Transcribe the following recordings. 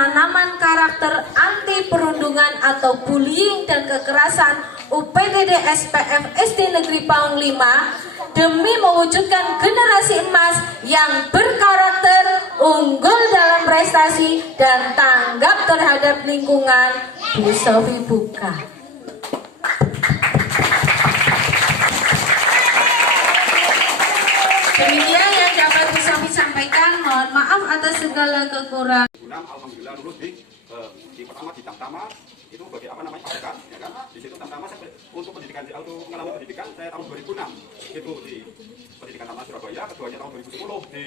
penanaman karakter anti perundungan atau bullying dan kekerasan UPTD SPF SD Negeri Paung 5 demi mewujudkan generasi emas yang berkarakter, unggul dalam prestasi dan tanggap terhadap lingkungan. Bu Sofi buka. Demikian yang dapat Bu Sofi sampaikan. Mohon maaf atas segala kekurangan. Alhamdulillah lulus di pertama di Tamtama itu bagi apa namanya Pak, ya kan? Di situ Tamtama saya untuk pendidikan untuk pengalaman pendidikan saya tahun 2006 itu di pendidikan Tamtama Surabaya, keduanya tahun 2010 di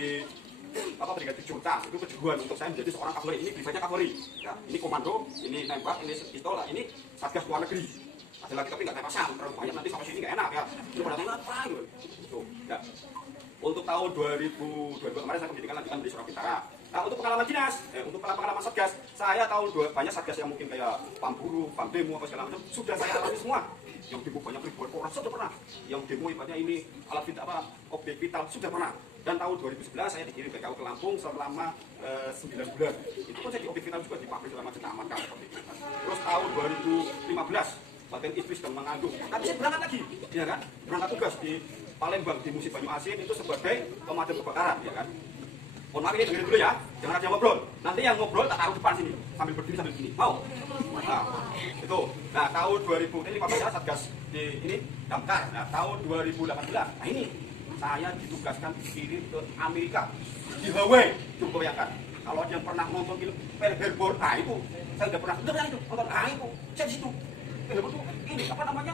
pendidikan di Junta itu kejuruan untuk saya menjadi seorang kavaleri. Ini biasanya kavaleri, ya. Ini komando, ini nembak, ini pistol, ini satgas luar negeri. Ada lagi tapi nggak saya pasang, terlalu banyak nanti sampai sini nggak enak ya. Itu pada tanya apa gitu. Ya. Untuk tahun 2002 kemarin saya pendidikan lanjutan di Surabaya Utara. Nah, untuk pengalaman dinas, untuk pengalaman satgas, saya banyak satgas yang mungkin kayak pamburu, pamdemo apa segala macam sudah saya alami semua. Yang demo banyak ribuan orang sudah pernah. Yang demo ibaratnya ini alat vital objek vital sudah pernah. Dan tahun 2011 saya dikirim ke KU ke Lampung selama 9 bulan. Itu pun jadi objek vital juga di pabrik selama aman seperti itu. Terus tahun 2015 Batin istri sedang mengandung, tapi saya berangkat lagi, ya kan? Berangkat tugas di Palembang di Musi Banyu Asin itu sebagai pemadam kebakaran, ya kan? Mohon maaf ini dengerin dulu ya, jangan ada ngobrol. Nanti yang ngobrol tak taruh depan sini, sambil berdiri sambil gini. Mau? Nah, itu. Nah, tahun 2015 Satgas di ini Damkar. Nah, tahun 2018. Nah, ini saya ditugaskan dikirim ke Amerika di Hawaii. Coba bayangkan. Kalau ada yang pernah nonton film Pearl Harbor, nah itu saya udah pernah itu nonton. Nah itu saya di situ. Pearl Harbor ini apa namanya?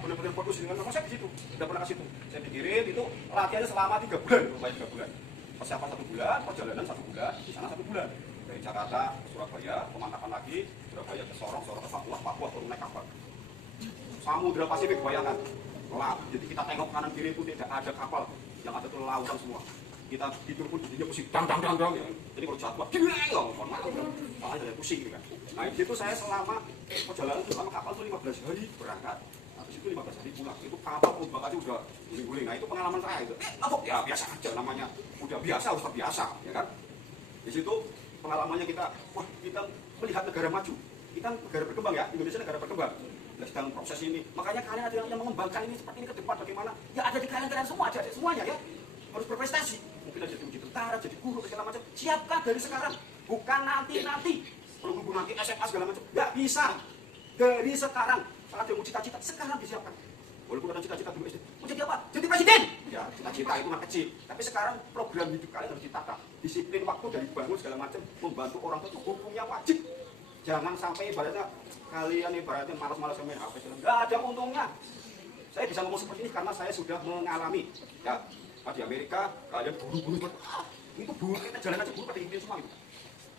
Benar-benar fokus dengan nama saya di situ. Udah pernah ke situ. Saya dikirim itu latihannya selama 3 bulan, lumayan 3 bulan. Persiapan 1 bulan, perjalanan 1 bulan, di sana 1 bulan. Dari Jakarta ke Surabaya, pemantapan lagi, Surabaya ke Sorong, Sorong ke Papua, turun naik kapal. Samudra Pasifik bayangkan. Gelap. Jadi kita tengok kanan kiri itu tidak ada kapal, yang ada itu lautan semua. Kita tidur pun jadinya pusing, dang. Ya. Jadi kalau jatuh, soalnya ada pusing gitu kan. Nah di situ saya selama perjalanan selama kapal itu 15 hari berangkat. Habis itu 15 hari pulang. Itu kapal pun bakal udah guling-guling. Nah itu pengalaman saya itu. Ya biasa aja namanya. Udah biasa, ustaz biasa, ya kan. Di situ pengalamannya kita melihat negara maju. Kita negara berkembang ya, Indonesia negara berkembang. Nah, sedang proses ini. Makanya kalian ada yang mengembangkan ini seperti ini ke depan bagaimana? Ya ada di kalian semua, ada semuanya ya. Harus berprestasi. Mungkin ada jadi tentara, jadi guru, segala macam. Siapkan dari sekarang, bukan nanti. Belum nanti SMA segala macam. Nggak bisa. Dari sekarang. Saat dia mau cita-cita, sekarang disiapkan. Walaupun ada cita-cita dulu SD, mau jadi apa? Jadi presiden. Ya, cita-cita itu mah kecil. Tapi sekarang program hidup kalian harus ditata. Disiplin waktu dari bangun segala macam, membantu orang tua itu hukumnya wajib. Jangan sampai ibaratnya kalian ibaratnya malas-malas main HP. Nggak ada untungnya. Saya bisa ngomong seperti ini karena saya sudah mengalami. Ya, di Amerika kalian buru-buru itu buru kita jalan aja buru pada intinya semua gitu.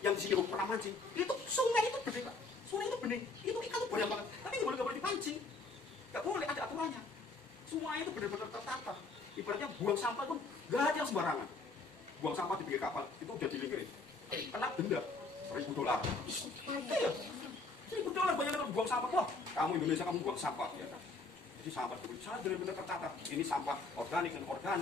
Yang di sini pernah mancing, itu sungai itu bening, Pak. Sungai itu bening, itu ikan itu banyak banget. Tapi nggak boleh dipancing, nggak boleh, ada aturannya. Semuanya itu benar-benar tertata. Ibaratnya buang sampah pun nggak ada yang sembarangan. Buang sampah di pinggir kapal itu udah dilingkirin, kena denda $1.000. Iya, $1.000 banyak yang buang sampah. Wah, kamu Indonesia kamu buang sampah, ya kan? Jadi sampah itu benar-benar tertata. Ini sampah organik,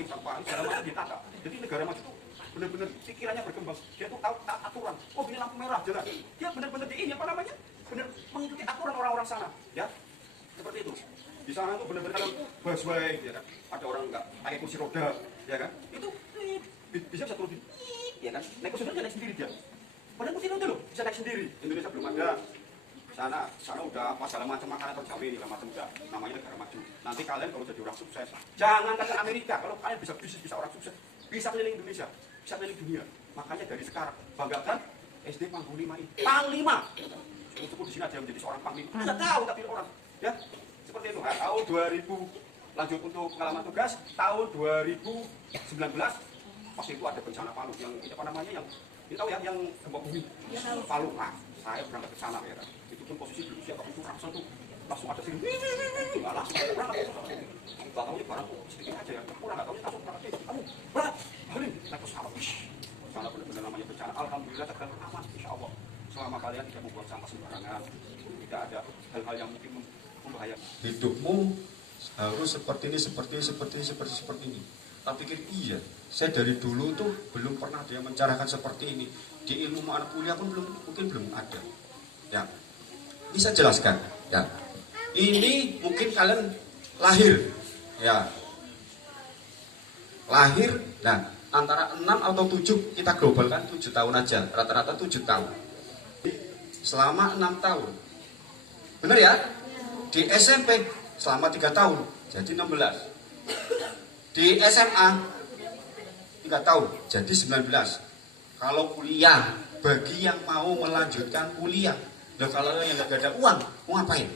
sampah segala macam ditata. Jadi negara maju itu benar-benar pikirannya berkembang. Dia tuh tahu aturan. Oh ini lampu merah jalan. Dia benar-benar di ini apa namanya? Benar mengikuti aturan orang-orang sana. Ya seperti itu. Di sana tuh benar-benar kalau busway, ya kan? Ada orang nggak pakai kursi roda, ya kan? Itu bisa turun, ya kan? Naik kursi roda naik sendiri dia. Padahal kursi roda loh bisa naik sendiri. Indonesia belum ada. Sana udah apa segala macam makanan terjamin segala macam udah namanya negara maju. Nanti kalian kalau jadi orang sukses, jangan ke Amerika. Kalau kalian bisa bisnis, bisa orang sukses, bisa keliling Indonesia, bisa keliling dunia. Makanya dari sekarang banggakan SD Panglima ini. Panglima. Untuk di sini ada yang menjadi seorang panglima. Tidak tahu tapi orang, ya seperti itu. Nah, tahun 2000 lanjut untuk pengalaman tugas. Tahun 2019 waktu itu ada bencana Palu yang apa namanya yang kita tahu ya yang gempa bumi Palu. Nah, saya berangkat ke sana ya. Itu pun posisi belum siap, itu langsung tuh langsung ada sini, nggak langsung ada berangkat. Nggak tahu ini barang sedikit aja ya, kurang nggak tahu langsung berangkat. Kamu berat, balik naik pesawat. Sana benar-benar namanya bencana. Alhamdulillah terkena aman, insya Allah. Selama kalian tidak membuang sampah sembarangan, tidak ada hal-hal yang mungkin membahayakan. Hidupmu harus seperti ini. Tak pikir iya, saya dari dulu tuh belum pernah ada yang mencarahkan seperti ini. di ilmu anak kuliah pun mungkin belum ada. Ya, ini saya jelaskan. Ya, ini mungkin kalian lahir, ya, lahir. Nah, antara 6 atau 7 kita globalkan 7 tahun aja, rata-rata 7 tahun. Selama 6 tahun, bener ya? Di SMP selama 3 tahun, jadi 16. Di SMA 3 tahun, jadi 19. Kalau kuliah, bagi yang mau melanjutkan kuliah, loh kalau yang nggak ada uang, mau ngapain?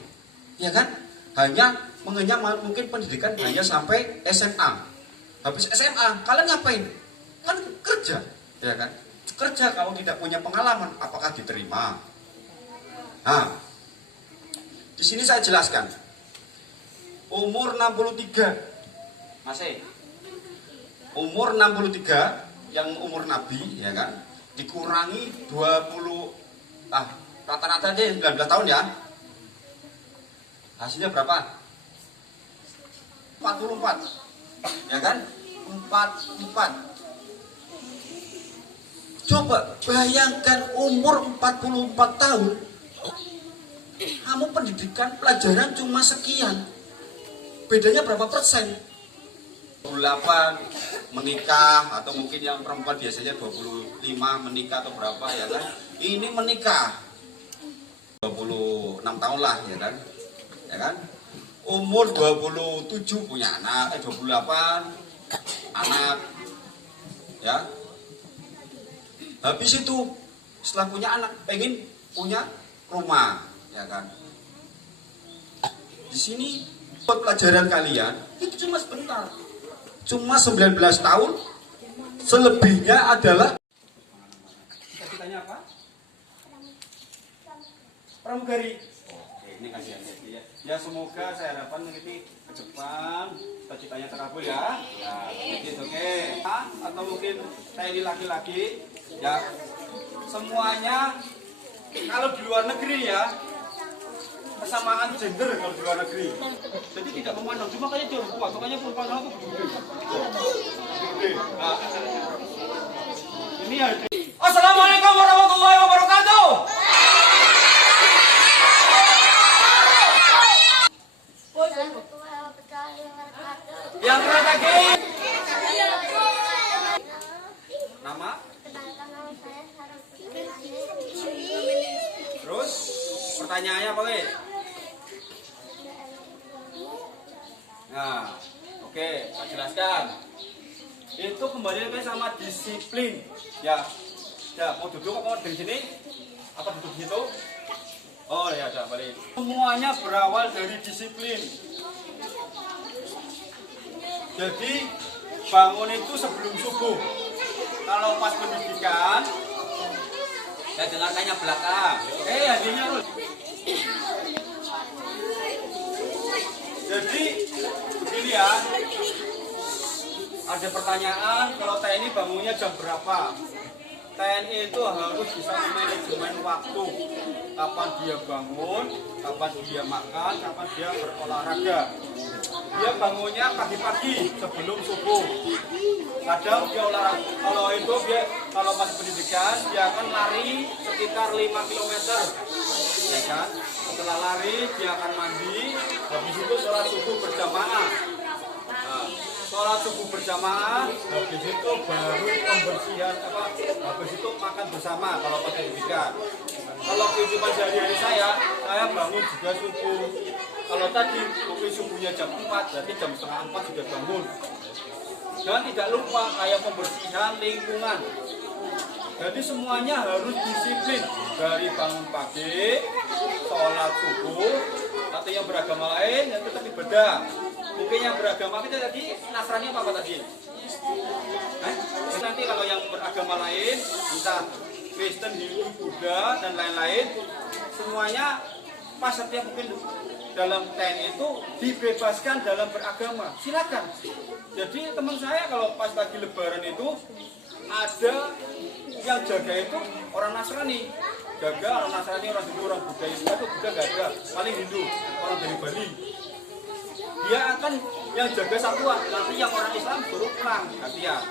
Ya kan? Hanya mengenyam mungkin pendidikan hanya sampai SMA. Habis SMA, kalian ngapain? Kan kerja, ya kan? Kerja kalau tidak punya pengalaman, apakah diterima? Nah, di sini saya jelaskan. Umur 63, masih umur 63 yang umur Nabi, ya kan? Dikurangi 20, rata-rata aja 19 tahun ya. Hasilnya berapa? 44, ya kan? 44. Coba bayangkan umur 44 tahun, kamu pendidikan pelajaran cuma sekian. Bedanya berapa persen? 28 menikah, atau mungkin yang perempuan biasanya 25 menikah atau berapa, ya kan? Ini menikah 26 tahun lah, ya kan? Ya kan? Umur 27 punya anak, 28 anak, ya. Habis itu setelah punya anak pengen punya rumah, ya kan? Di sini buat pelajaran kalian itu cuma sebentar, cuma 19 tahun. Selebihnya adalah cita-citanya apa? Pramugari. Oke, ini kasihan ya. Ya semoga saya harapkan nanti ke depan cita-citanya terkabul ya. Ya, begitu oke. Atau mungkin saya ini laki-laki, ya semuanya kalau di luar negeri ya kesamaan gender kalau di luar negeri. Jadi tidak memandang, cuma kayak perempuan, makanya perempuan itu gede. Nah, ini ya. Assalamualaikum warahmatullahi wabarakatuh. Yang lagi. Nama? Terus pertanyaannya apa, Wei? Nah, oke, saya jelaskan. Itu kembali lagi sama disiplin. Ya, ya, mau duduk apa dari sini? Apa duduk di situ? Oh ya, udah balik. Semuanya berawal dari disiplin. Jadi bangun itu sebelum subuh. Kalau pas pendidikan, saya dengarkannya belakang. Hadirnya dulu. Jadi begini ya. Ada pertanyaan, kalau TNI bangunnya jam berapa? TNI itu harus bisa manajemen waktu. Kapan dia bangun, kapan dia makan, kapan dia berolahraga. Dia bangunnya pagi-pagi sebelum subuh. Kadang dia olahraga, kalau masih pendidikan dia akan lari sekitar 5 km, ya kan? Setelah lari dia akan mandi, habis itu sholat subuh berjamaah. Nah, sholat subuh berjamaah, habis itu baru pembersihan habis itu makan bersama kalau pas pendidikan. Kalau kehidupan sehari-hari saya bangun juga subuh. Kalau tadi mungkin subuhnya jam 4, berarti jam setengah 4 sudah bangun. Dan tidak lupa kayak pembersihan lingkungan. Jadi semuanya harus disiplin. Dari bangun pagi, sholat subuh, atau yang beragama lain yang tetap ibadah. Mungkin yang beragama kita tadi Nasrani apa tadi? Nanti kalau yang beragama lain, entah Kristen, Hindu, Buddha dan lain-lain, semuanya pas setiap mungkin dalam TNI itu dibebaskan dalam beragama, silakan. Jadi teman saya kalau pas lagi Lebaran itu ada yang jaga itu orang Nasrani, jaga orang Nasrani, orang Hindu, orang Buddha. Itu Buddha gak ada, paling Hindu, orang dari Bali. Dia akan yang jaga satuan, nanti yang orang Islam suruh pulang gantian.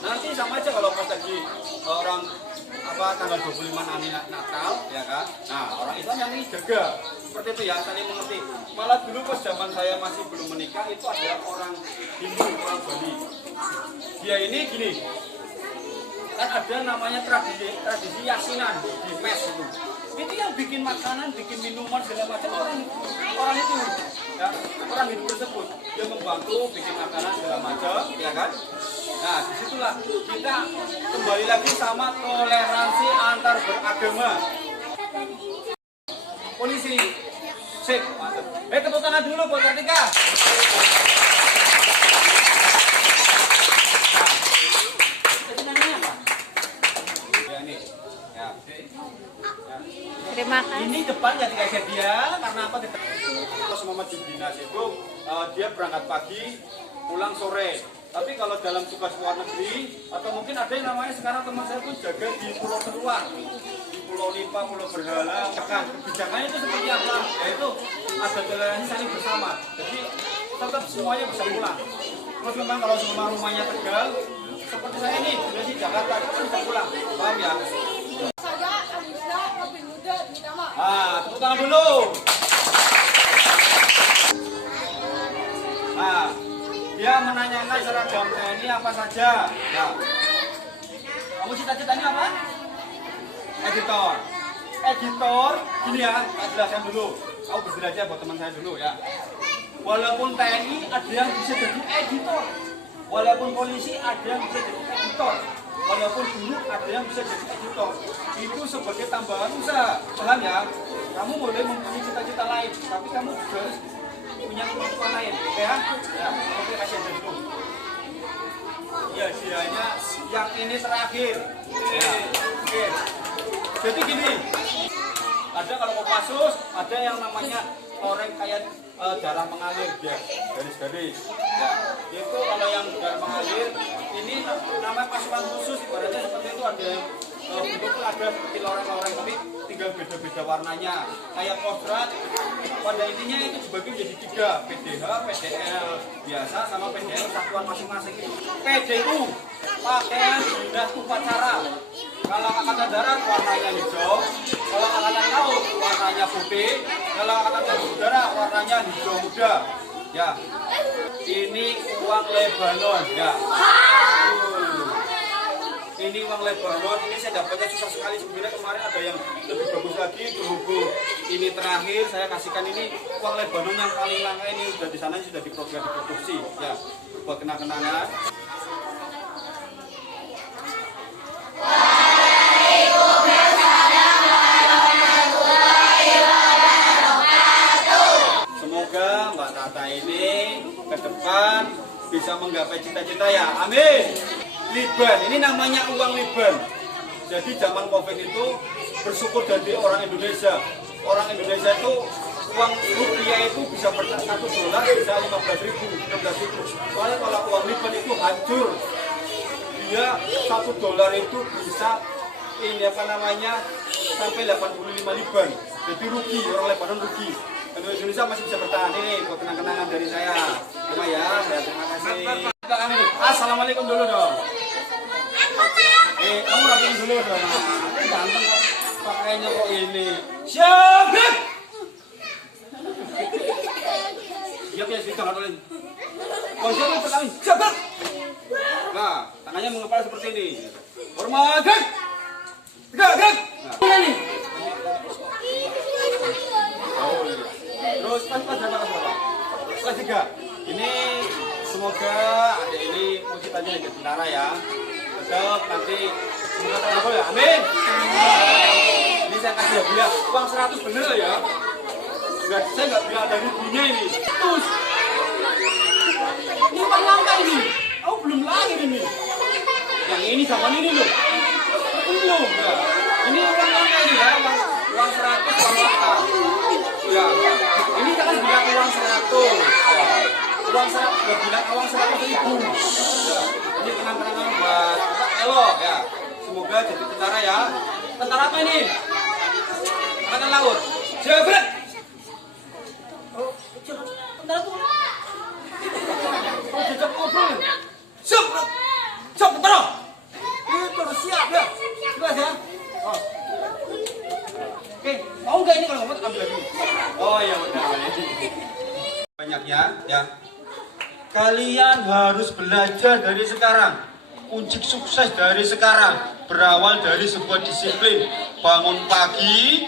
Nah, nanti sama aja kalau pas lagi orang tanggal 25 nanti Natal, ya kan? Nah, orang Islam yang ini jaga. Seperti itu ya, saling mengerti. Malah dulu pas zaman saya masih belum menikah, itu ada orang Hindu, orang Bali. Dia ini gini, kan ada namanya tradisi yasinan di mes itu. Itu yang bikin makanan, bikin minuman segala macam orang itu, ya, orang Hindu tersebut. Dia membantu bikin makanan segala macam, ya kan? Nah, disitulah kita kembali lagi sama toleransi antar beragama. Polisi, sip, mantap. Tepuk tangan dulu buat Kartika. Terima kasih. Ini depan ya dikasih dia karena apa? Terus Muhammad di dinas itu dia berangkat pagi, pulang sore. Tapi kalau dalam tugas luar negeri atau mungkin ada yang namanya sekarang teman saya pun jaga di pulau terluar, di Pulau Limpa, Pulau Berhala. Kan kebijakannya itu seperti apa? Yaitu ada toleransi saling bersama. Jadi tetap semuanya bisa pulang. Terus memang kalau semua rumahnya Tegal, seperti saya ini di Jakarta itu bisa pulang. Paham ya? Tepuk tangan dulu. Dia menanyakan seragam TNI apa saja. Nah, kamu cita-citanya apa? Editor. Editor, gini ya, saya jelaskan dulu. Kamu berdiri aja buat teman saya dulu ya. Walaupun TNI ada yang bisa jadi editor. Walaupun polisi ada yang bisa jadi editor. Walaupun guru ada yang bisa jadi editor. Itu sebagai tambahan usaha. Paham ya? Kamu boleh mempunyai cita-cita lain, tapi kamu juga harus punya kemampuan lain, oke ya? Ya, oke, kasih aja dulu. Ya, dianya yang ini terakhir. Ya, oke. Jadi gini, ada kalau Kopassus, ada yang namanya orang kayak darah mengalir dia, garis-garis. Ya, itu kalau yang darah mengalir, ini namanya pasukan khusus, ibaratnya seperti itu ada bentuknya ada seperti loreng-loreng, tapi tinggal beda-beda warnanya. Kayak kodrat, pada intinya itu dibagi menjadi 3, PDH, PDL biasa sama PDL satuan masing-masing itu. PDU, pakaian dinas upacara. Kalau angkatan darat warnanya hijau, kalau angkatan laut warnanya putih, kalau angkatan udara warnanya hijau muda. Ya, ini uang Lebanon ya. Ini uang Lebanon, ini saya dapatnya susah sekali. Sebenarnya kemarin ada yang lebih bagus lagi, berhubung ini terakhir saya kasihkan ini uang Lebanon yang paling langka ini sudah di sana sudah diproduksi ya, buat kenang-kenangan. Semoga Mbak Tata ini ke depan bisa menggapai cita-cita ya, amin. Liban, ini namanya uang Liban. Jadi zaman Covid itu bersyukur dari orang Indonesia. Orang Indonesia itu uang rupiah itu bisa $1 bisa 15.000, 16.000. Soalnya kalau uang Liban itu hancur. Dia $1 itu bisa ini apa namanya sampai 85 Liban. Jadi rugi, orang Lebanon rugi. Indonesia masih bisa bertahan. Ini buat kenang-kenangan dari saya. Terima ya, terima kasih. Assalamualaikum dulu dong. Kamu rapiin dulu dong. Ganteng kok pakainya kok ini. Siap. Siap ya, sudah nggak boleh. Konsepnya pertama, siap. Nah, tangannya mengepal seperti ini. Hormat. Gerak. Nah, ini. Oh, iya. Terus pas berapa? Kelas 3. Ini semoga adik ini cita-citanya jadi tentara ya. Tetap nanti semoga terkabul ya. Amin. Ini saya kasih hadiah uang 100 bener ya. Enggak, saya nggak bilang ada ruginya ini. Terus ini uang langka ini. Oh belum lahir ini. Yang ini sama ini loh. Belum ya. Ini uang langka ini ya. Uang 100 uang langka. Ya. Ini jangan bilang uang 100. Ya. Uang 100 bilang uang 100.000. Ya. Ini kenang-kenangan buat Elo ya. Semoga jadi tentara ya. Tentara apa ini? Angkatan Laut. Jebret. Oh, tentara tuh. Oh, jejak ngobrol. Siap. Siap tentara. Itu siap ya. Jelas ya. ya udah. Banyaknya ya. Kalian harus belajar dari sekarang. Kunci sukses dari sekarang berawal dari sebuah disiplin. Bangun pagi,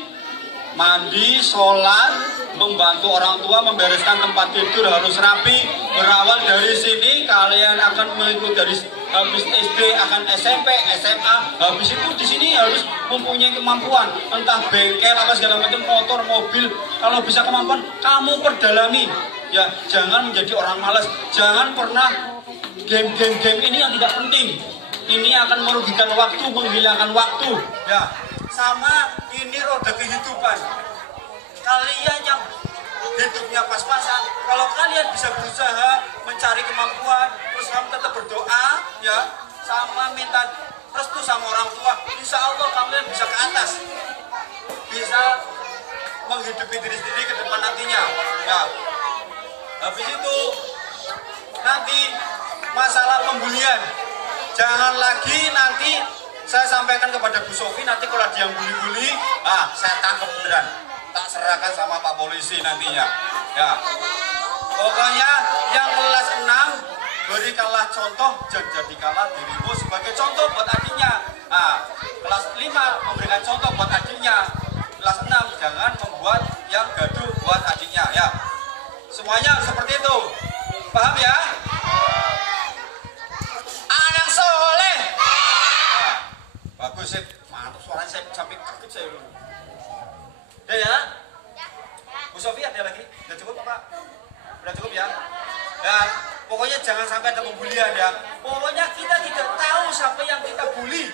mandi, sholat, membantu orang tua membereskan tempat tidur harus rapi. Berawal dari sini kalian akan mengikuti dari habis SD akan SMP, SMA. Habis itu di sini harus mempunyai kemampuan entah bengkel apa segala macam, motor, mobil. Kalau bisa kemampuan kamu perdalami. Ya, jangan menjadi orang malas. Jangan pernah game ini yang tidak penting. Ini akan merugikan waktu, menghilangkan waktu. Ya, sama ini roda kehidupan. Kalian yang hidupnya pas-pasan, kalau kalian bisa berusaha mencari kemampuan, terus kamu tetap berdoa, ya, sama minta restu sama orang tua, insya Allah kalian bisa ke atas, bisa menghidupi diri sendiri ke depan nantinya. Ya, habis itu nanti masalah pembulian, jangan lagi nanti saya sampaikan kepada Bu Sofi, nanti kalau dia yang bully-bully, saya tangkap beneran, tak serahkan sama Pak Polisi nantinya. Ya, pokoknya yang kelas 6 berikanlah contoh dan jadikanlah dirimu sebagai contoh buat adiknya. Kelas 5 memberikan contoh buat adiknya. Kelas 6 jangan membuat yang gaduh buat adiknya. Ya, semuanya seperti itu. Paham ya? Anak soleh. Bagus sih, mantap suaranya saya sampai kaget saya. Ya. Bu Sofi ada lagi? Udah cukup Pak? Udah cukup ya? Ya, pokoknya jangan sampai ada pembulian ya. Pokoknya kita tidak tahu siapa yang kita bully.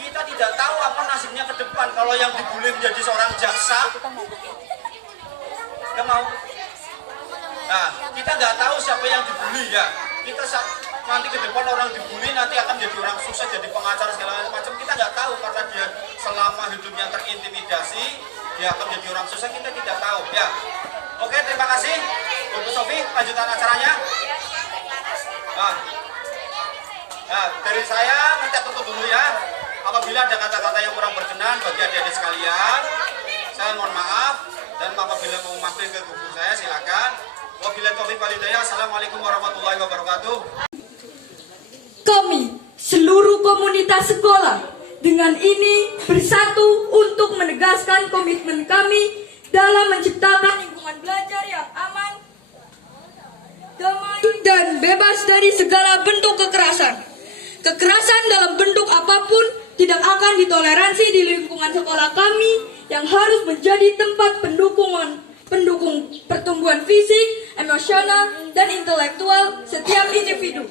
Kita tidak tahu apa nasibnya ke depan. Kalau yang dibully menjadi seorang jaksa, nggak mau. Nah, kita nggak tahu siapa yang dibully ya. Kita nanti ke depan orang dibully nanti akan jadi orang sukses, jadi pengacara segala macam. Kita nggak tahu karena dia selama hidupnya terintimidasi, dia akan jadi orang sukses, kita tidak tahu ya. Oke, terima kasih Bu Sofi, lanjutan acaranya. Dari saya nanti tutup dulu ya. Apabila ada kata-kata yang kurang berkenan bagi adik-adik sekalian, saya mohon maaf, dan apabila mau mampir ke guru saya silakan. Wabillahi taufiq wal hidayah. Assalamualaikum warahmatullahi wabarakatuh. Kami, seluruh komunitas sekolah, dengan ini bersatu untuk menegaskan komitmen kami dalam menciptakan lingkungan belajar yang aman, damai, dan bebas dari segala bentuk kekerasan. Kekerasan dalam bentuk apapun tidak akan ditoleransi di lingkungan sekolah kami yang harus menjadi tempat pendukung pertumbuhan fisik, emosional, dan intelektual setiap individu.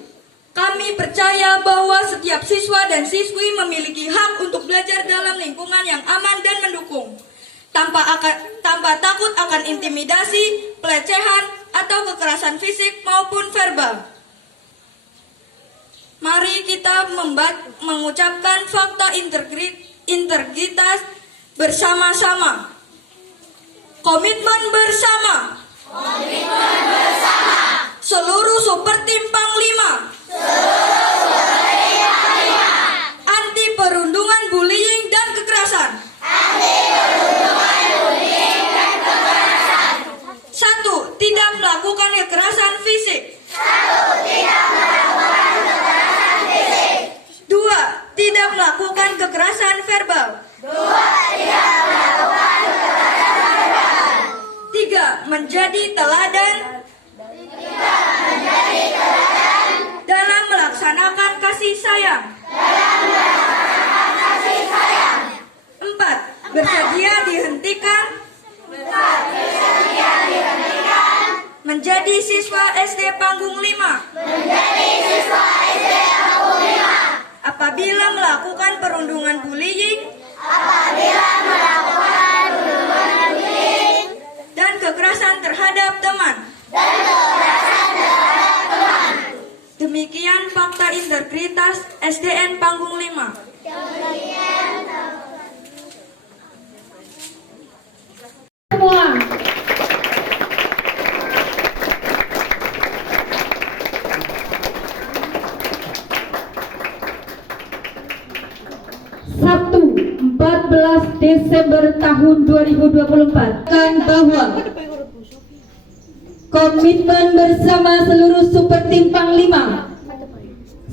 Kami percaya bahwa setiap siswa dan siswi memiliki hak untuk belajar dalam lingkungan yang aman dan mendukung, tanpa takut akan intimidasi, pelecehan, atau kekerasan fisik maupun verbal. Mari kita mengucapkan fakta integritas bersama-sama. Komitmen bersama. Seluruh super tim Panglima. Anti perundungan, bullying, dan kekerasan. 1. Tidak melakukan kekerasan fisik. 2. Tidak melakukan kekerasan verbal. 3. Menjadi teladan dalam melaksanakan kasih sayang. 4. Bersedia dihentikan menjadi siswa SD Panggung 5 apabila melakukan perundungan bullying dan kekerasan terhadap teman. Demikian fakta integritas SDN Panggung 5. Semua 15 Desember tahun 2024 kan bahwa komitmen bersama seluruh super tim Panglima: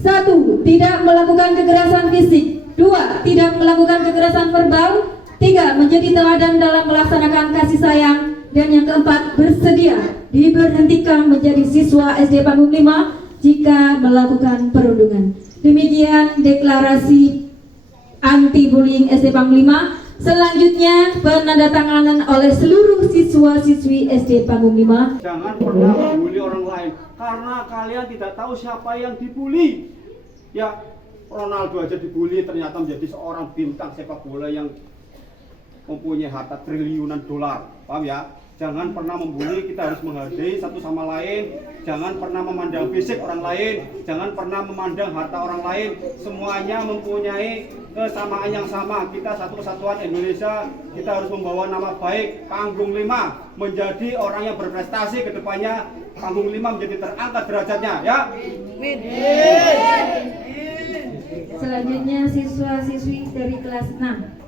1. Tidak melakukan kekerasan fisik, 2. Tidak melakukan kekerasan verbal, 3. Menjadi teladan dalam melaksanakan kasih sayang, dan yang keempat, bersedia diberhentikan menjadi siswa SD Panggung 5 jika melakukan perundungan. Demikian deklarasi anti bullying SD Panggung 5. Selanjutnya penandatanganan oleh seluruh siswa-siswi SD Panggung 5. Jangan pernah membuli orang lain karena kalian tidak tahu siapa yang dibully. Ya, Ronaldo aja dibully ternyata menjadi seorang bintang sepak bola yang mempunyai harta triliunan dolar. Paham ya? Jangan pernah membuli, kita harus menghargai satu sama lain. Jangan pernah memandang fisik orang lain, jangan pernah memandang harta orang lain. Semuanya mempunyai kesamaan yang sama. Kita satu kesatuan Indonesia. Kita harus membawa nama baik Panggung 5 menjadi orang yang berprestasi ke depannya. Panggung 5 menjadi terangkat derajatnya, ya. Selanjutnya siswa-siswi dari kelas 6.